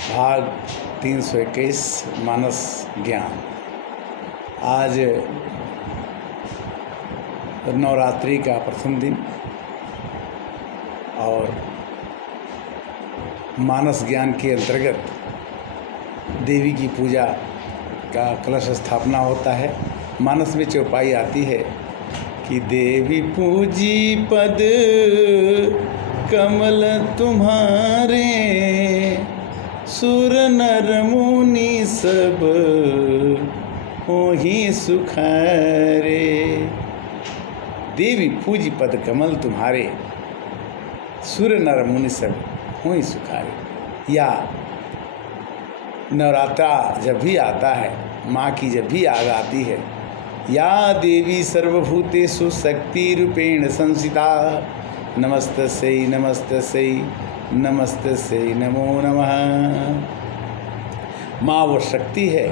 भाग 321 मानस ज्ञान। आज नवरात्रि का प्रथम दिन और मानस ज्ञान के अंतर्गत देवी की पूजा का कलश स्थापना होता है। मानस में चौपाई आती है कि देवी पूजी पद कमल तुम्हारे, सुर नर मुनि सब होहि सुखारे। देवी पूजी पद कमल तुम्हारे, सुर नर मुनि सब होहि सुखारे। या नवरात्रा जब भी आता है, माँ की जब भी याद आती है, या देवी सर्वभूतेषु शक्ति रूपेण संस्थिता, नमस्तस्यै नमस्तस्यै नमस्तस्यै नमो नमः। माँ वो शक्ति है,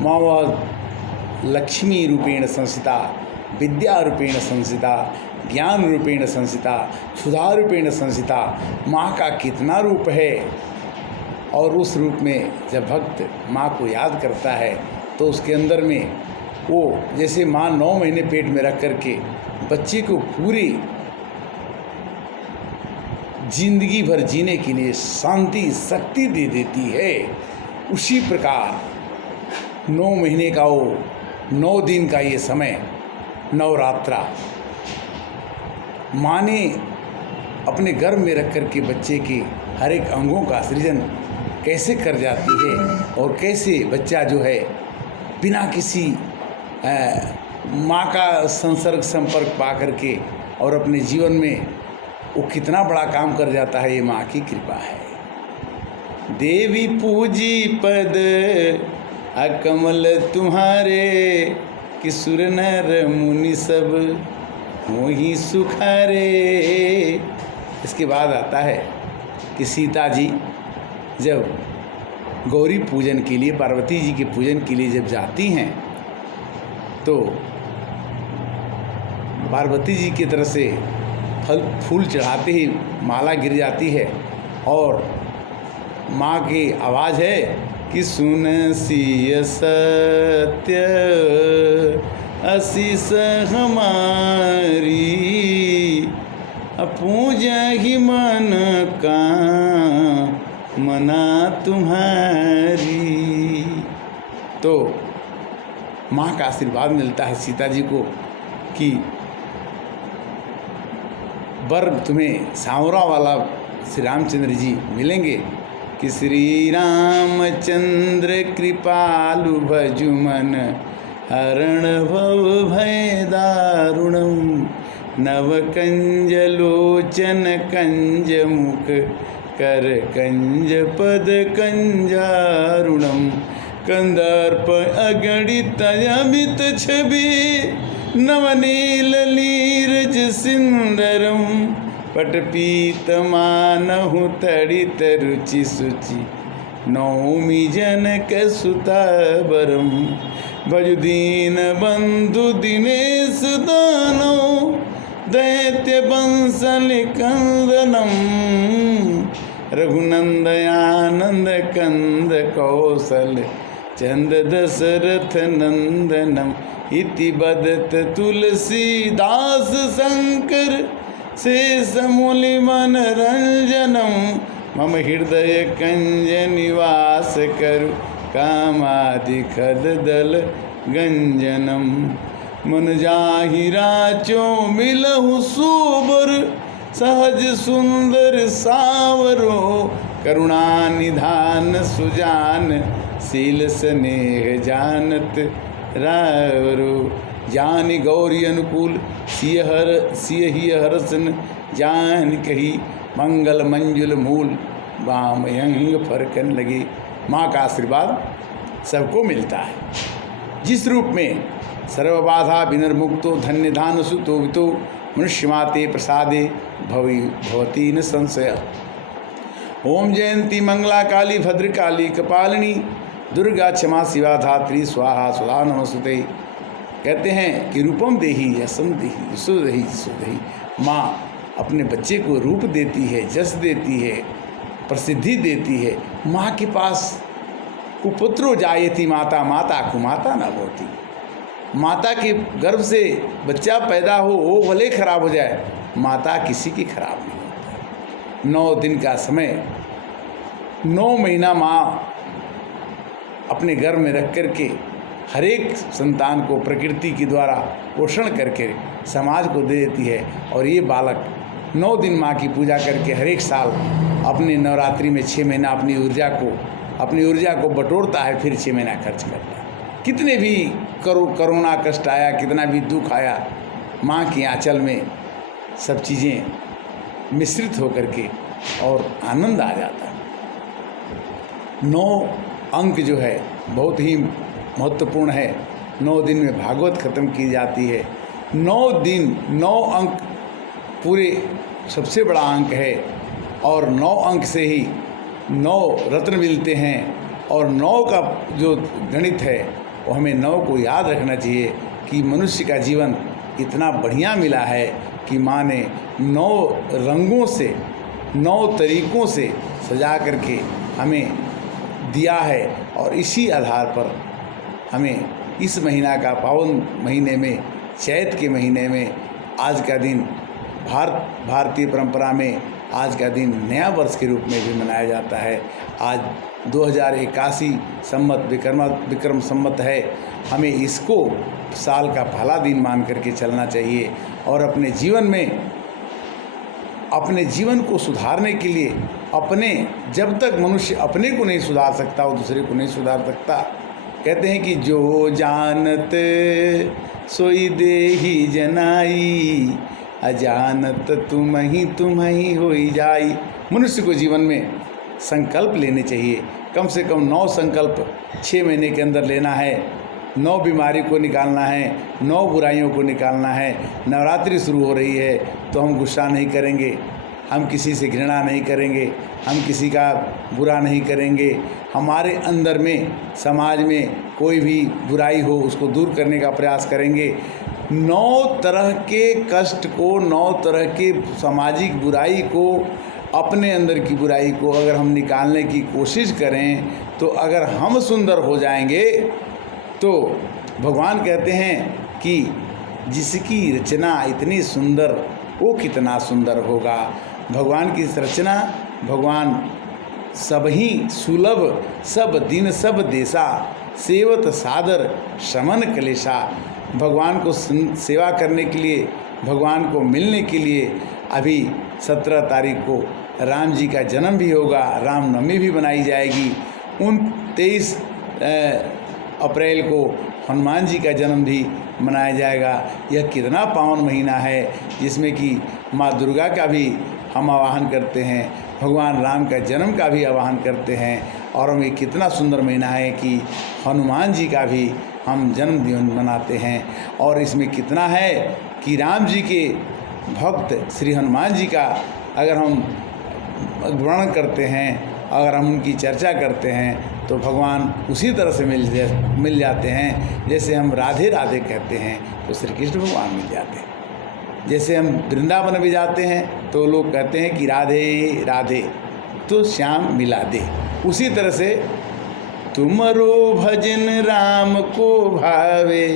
माँ वह लक्ष्मी रूपेण संस्थिता, विद्या रूपेण संस्थिता, ज्ञान रूपेण संस्थिता, सुधा रूपेण संस्थिता। माँ का कितना रूप है, और उस रूप में जब भक्त माँ को याद करता है तो उसके अंदर में वो जैसे माँ 9 महीने पेट में रख करके बच्चे को पूरी जिंदगी भर जीने के लिए शांति शक्ति दे देती है, उसी प्रकार 9 महीने का वो 9 दिन का ये समय नवरात्रा माँ ने अपने गर्भ में रख कर के बच्चे के हर एक अंगों का सृजन कैसे कर जाती है, और कैसे बच्चा जो है बिना किसी माँ का संसर्ग संपर्क पा करके और अपने जीवन में वो कितना बड़ा काम कर जाता है। ये माँ की कृपा है। देवी पूजी पद अकमल तुम्हारे, कि सुर नर मुनि सब मोहि सुखारे। इसके बाद आता है कि सीता जी जब गौरी पूजन के लिए, पार्वती जी के पूजन के लिए जब जाती हैं तो पार्वती जी की तरफ से फल फूल चढ़ाते ही माला गिर जाती है, और माँ की आवाज़ है कि सुन सिय सत्य आशीष हमारी, पूजा ही मन का मना तुम्हारी। तो माँ का आशीर्वाद मिलता है सीता जी को कि वर तुम्हें सांवरा वाला श्री रामचंद्र जी मिलेंगे, कि श्री रामचंद्र कृपालु भजुमन हरण भव भय दारुणम, नव कंज लोचन कंज मुख कर कंज पद कंजारुणम, कंदर्प अगणित अमित छवि नवनील नीरज सिंदरम, पटपीत मानहु तड़ित रुचि सुचि नौमि जनक सुतावरम, भजुदीन बंधु दिनेश दानो दैत्य वंशल कंदनम, रघुनंदयानंद कंद कौशल चंद दशरथ नंदनम, इति बदत तुलसीदास शंकर शेष मुनि मन रंजनम, मम हृदय कंज निवास करु कामादि खद दल गंजनम, मन जाहि राचो मिलहु सोबर सहज सुंदर सावरो, करुणा निधान सुजान शील स्नेह जानत रावरो, जान गौरी अनुकूल सियहि हरसन, जान कही मंगल मंजुल मूल, बामयंग फरकन लगे। माँ का आशीर्वाद सबको मिलता है। जिस रूप में सर्वबाधा विनिर्मुक्तो धन्य धान सुतो वितो, मनुष्यमाते प्रसादे भवती न संशय। ओम जयंती मंगला काली भद्रकाली कपालिनी, दुर्गा क्षमा शिवा धात्री स्वाहा सुधा नमस्तुते। कहते हैं कि रूपम देही यशम देही यशो देही यशो देही। माँ अपने बच्चे को रूप देती है, जस देती है, प्रसिद्धि देती है। माँ के पास कुपुत्रो जायति माता, माता कुमाता न होती। माता के गर्भ से बच्चा पैदा हो वो भले खराब हो जाए, माता किसी की खराब नहीं होती। 9 दिन का समय, 9 महीना माँ अपने गर्भ में रख कर के हर एक संतान को प्रकृति के द्वारा पोषण करके समाज को दे देती है। और ये बालक 9 दिन माँ की पूजा करके हर एक साल अपने नवरात्रि में 6 महीना अपनी ऊर्जा को बटोरता है, फिर 6 महीना खर्च करता है। कितने भी करोना कष्ट आया, कितना भी दुख आया, माँ की आंचल में सब चीज़ें मिश्रित होकर के और आनंद आ जाता है। 9 अंक जो है बहुत ही महत्वपूर्ण है। 9 दिन में भागवत खत्म की जाती है। 9 दिन 9 अंक पूरे सबसे बड़ा अंक है, और 9 अंक से ही 9 रत्न मिलते हैं। और 9 का जो गणित है वो हमें 9 को याद रखना चाहिए कि मनुष्य का जीवन इतना बढ़िया मिला है कि माँ ने 9 रंगों से, 9 तरीक़ों से सजा करके हमें दिया है। और इसी आधार पर हमें इस महीना का पावन महीने में, चैत के महीने में आज का दिन भारतीय परंपरा में आज का दिन नया वर्ष के रूप में भी मनाया जाता है। आज 2081 संवत विक्रम संवत है। हमें इसको साल का पहला दिन मान करके चलना चाहिए और अपने जीवन को सुधारने के लिए जब तक मनुष्य अपने को नहीं सुधार सकता वो दूसरे को नहीं सुधार सकता। कहते हैं कि जो जानत सोई देहि जनाई, अजानत तुम ही होई जाई। मनुष्य को जीवन में संकल्प लेने चाहिए, कम से कम 9 संकल्प 6 महीने के अंदर लेना है। 9 बीमारी को निकालना है, 9 बुराइयों को निकालना है। नवरात्रि शुरू हो रही है तो हम गुस्सा नहीं करेंगे, हम किसी से घृणा नहीं करेंगे, हम किसी का बुरा नहीं करेंगे। हमारे अंदर में समाज में कोई भी बुराई हो उसको दूर करने का प्रयास करेंगे। 9 तरह के कष्ट को, 9 तरह के सामाजिक बुराई को, अपने अंदर की बुराई को अगर हम निकालने की कोशिश करें तो अगर हम सुंदर हो जाएंगे तो भगवान कहते हैं कि जिसकी रचना इतनी सुंदर वो कितना सुंदर होगा। भगवान की रचना, भगवान सब ही सुलभ, सब दिन सब देशा, सेवत सादर शमन कलेशा। भगवान को सेवा करने के लिए, भगवान को मिलने के लिए अभी 17 तारीख को राम जी का जन्म भी होगा, रामनवमी भी मनाई जाएगी। 23 अप्रैल को हनुमान जी का जन्म भी मनाया जाएगा। यह कितना पावन महीना है जिसमें कि माँ दुर्गा का भी हम आवाहन करते हैं, भगवान राम का जन्म का भी आवाहन करते हैं। और हमें कितना सुंदर महीना है कि हनुमान जी का भी हम जन्मदिन मनाते हैं। और इसमें कितना है कि राम जी के भक्त श्री हनुमान जी का अगर हम वर्णन करते हैं, अगर हम उनकी चर्चा करते हैं तो भगवान उसी तरह से मिल जाते हैं। जैसे हम राधे राधे कहते हैं तो श्री कृष्ण भगवान मिल जाते हैं। जैसे हम वृंदावन में जाते हैं तो लोग कहते हैं कि राधे राधे तो श्याम मिला दे। उसी तरह से तुमरो भजन राम को भावे,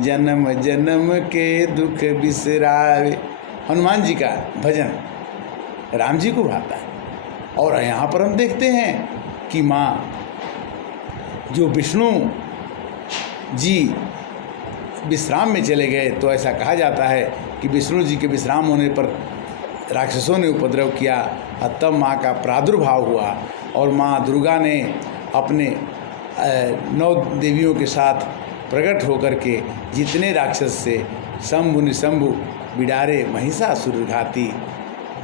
जन्म जन्म के दुख बिसरावे। हनुमान जी का भजन राम जी को भाता है। और यहाँ पर हम देखते हैं कि माँ जो विष्णु जी विश्राम में चले गए तो ऐसा कहा जाता है कि विष्णु जी के विश्राम होने पर राक्षसों ने उपद्रव किया और तब माँ का प्रादुर्भाव हुआ। और माँ दुर्गा ने अपने 9 देवियों के साथ प्रकट होकर के जितने राक्षस से शंभु निशंभु बिडारे महिषासुर घाती,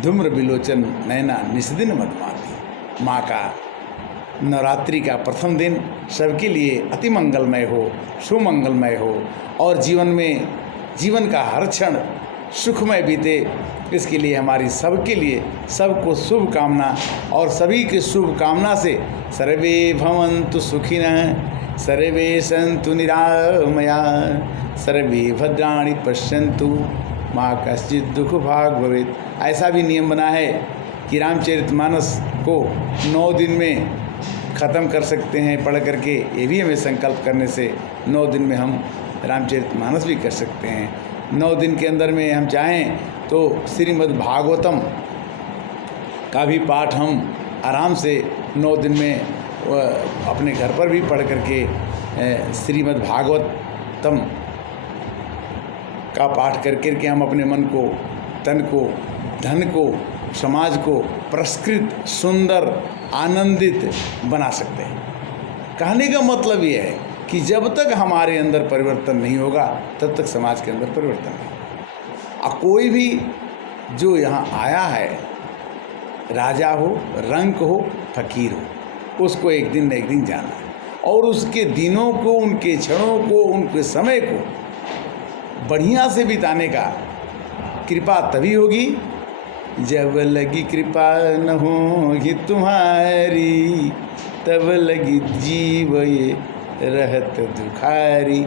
धूम्र बिलोचन नैना निस्दिन मधुमाती। माँ का नवरात्रि का प्रथम दिन सबके लिए अति मंगलमय हो, सुमंगलमय हो और जीवन का हर क्षण सुखमय बीते। इसके लिए हमारी सबके लिए सबको शुभ कामना। और सभी के शुभ कामना से सर्वे भवन्तु सुखिनः, सर्वे सन्तु निरामया, सर्वे भद्राणि पश्यन्तु, माँ कश्चित् दुख भाग भवेत्। ऐसा भी नियम बना है कि रामचरितमानस को 9 दिन में ख़त्म कर सकते हैं पढ़ करके, ये भी हमें संकल्प करने से 9 दिन में हम रामचरितमानस भी कर सकते हैं। 9 दिन के अंदर में हम चाहें तो श्रीमद् भागवतम का भी पाठ हम आराम से 9 दिन में अपने घर पर भी पढ़ करके श्रीमद् भागवतम का पाठ कर करके हम अपने मन को, तन को, धन को, समाज को पुरस्कृत, सुंदर, आनंदित बना सकते हैं। कहने का मतलब ये है कि जब तक हमारे अंदर परिवर्तन नहीं होगा तब तक समाज के अंदर परिवर्तन नहीं। और कोई भी जो यहाँ आया है, राजा हो, रंक हो, फकीर हो, उसको एक दिन न एक दिन जाना है। और उसके दिनों को, उनके क्षणों को, उनके समय को बढ़िया से बिताने का कृपा तभी होगी जब लगी कृपा न होगी तुम्हारी, तब लगी जीव ये रहत दुखारी।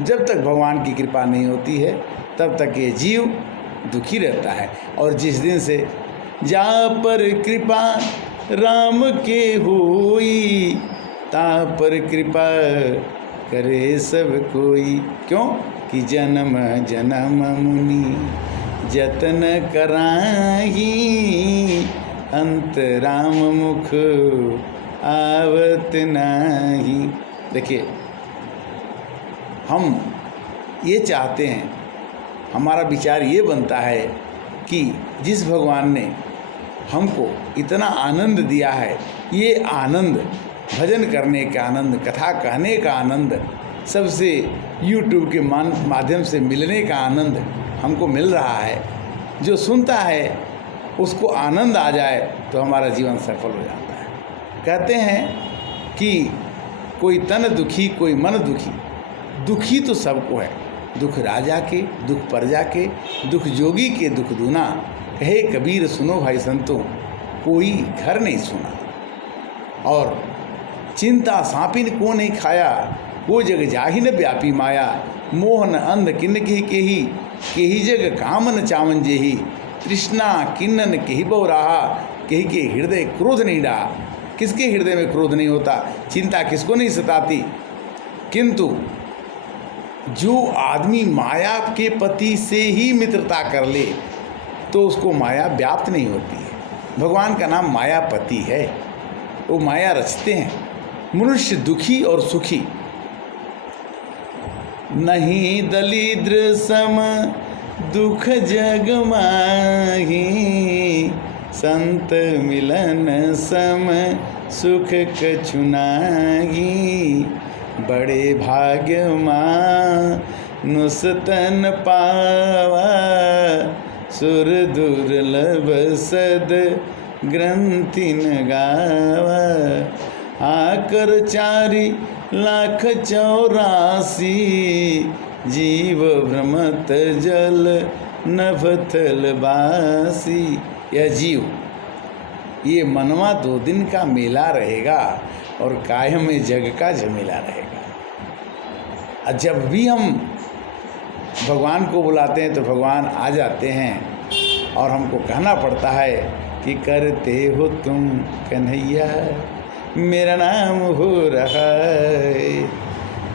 जब तक भगवान की कृपा नहीं होती है तब तक ये जीव दुखी रहता है। और जिस दिन से जा पर कृपा राम के होई, ता पर कृपा करे सब कोई। क्यों कि जन्म जन्म मुनि जतन कराही, अंत राम मुख आवत नाही। देखिए, हम ये चाहते हैं, हमारा विचार ये बनता है कि जिस भगवान ने हमको इतना आनंद दिया है, ये आनंद, भजन करने का आनंद, कथा कहने का आनंद, सबसे YouTube के माध्यम से मिलने का आनंद हमको मिल रहा है। जो सुनता है उसको आनंद आ जाए तो हमारा जीवन सफल हो जाता है। कहते हैं कि कोई तन दुखी, कोई मन दुखी। दुखी तो सबको है, दुख राजा के, दुख प्रजा के, दुख जोगी के, दुख दूना। कहे कबीर सुनो भाई संतों, कोई घर नहीं सुना। और चिंता सांपिन को नहीं खाया, वो जग जाहि न व्यापी माया। मोहन अंध किन्न केही जग कामन चावन जेही। तृष्णा किन्नन केही बहु रहा, केही के हृदय क्रोध नहीं रहा। किसके हृदय में क्रोध नहीं होता, चिंता किसको नहीं सताती। किंतु जो आदमी माया के पति से ही मित्रता कर ले तो उसको माया व्याप्त नहीं होती है। भगवान का नाम मायापति है, वो माया रचते हैं। मनुष्य दुखी और सुखी नहीं, दलिद्र सम दुख जग माही। संत मिलन सम सुख कछु नाही। बड़े भाग्य मानुषतन पावा, सुर दुर्लभ सद ग्रंथि न गावा। आकर 4,84,000 जीव भ्रमत जल नभथल बासी। यह जीव, ये मनवा 2 दिन का मेला रहेगा और कायम में जग का झमेला रहेगा। और जब भी हम भगवान को बुलाते हैं तो भगवान आ जाते हैं और हमको कहना पड़ता है कि करते हो तुम कन्हैया, मेरा नाम हो रहा है।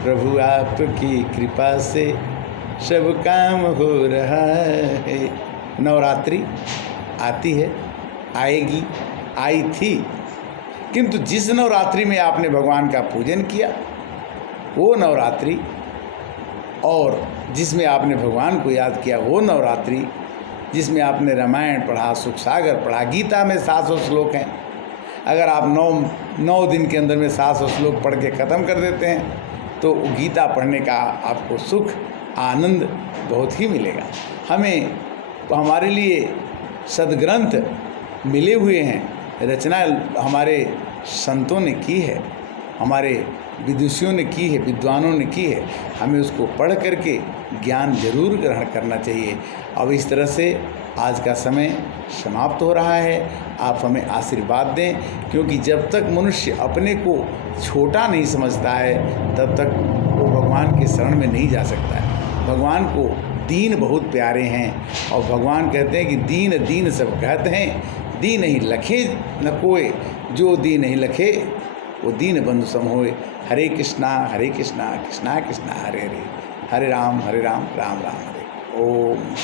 प्रभु आपकी कृपा से सब काम हो रहा है। नवरात्रि आती है, आएगी, आई थी, किंतु जिस नवरात्रि में आपने भगवान का पूजन किया वो नवरात्रि, और जिसमें आपने भगवान को याद किया वो नवरात्रि, जिसमें आपने रामायण पढ़ा, सुख सागर पढ़ा। गीता में 700 श्लोक हैं। अगर आप 9 दिन के अंदर में 700 श्लोक पढ़ के ख़त्म कर देते हैं तो गीता पढ़ने का आपको सुख, आनंद बहुत ही मिलेगा। हमें हमारे लिए सद्ग्रंथ मिले हुए हैं, रचना हमारे संतों ने की है, हमारे विदुषियों ने की है, विद्वानों ने की है। हमें उसको पढ़ करके ज्ञान जरूर ग्रहण करना चाहिए। अब इस तरह से आज का समय समाप्त हो रहा है। आप हमें आशीर्वाद दें, क्योंकि जब तक मनुष्य अपने को छोटा नहीं समझता है तब तक वो भगवान के शरण में नहीं जा सकता है। भगवान को दीन बहुत प्यारे हैं और भगवान कहते हैं कि दीन दीन सब कहते हैं, दी नहीं लखे न कोय, जो दी नहीं लखे वो दीन बंधु सम होए। हरे कृष्णा कृष्णा कृष्णा हरे हरे, हरे राम राम राम हरे। ओम।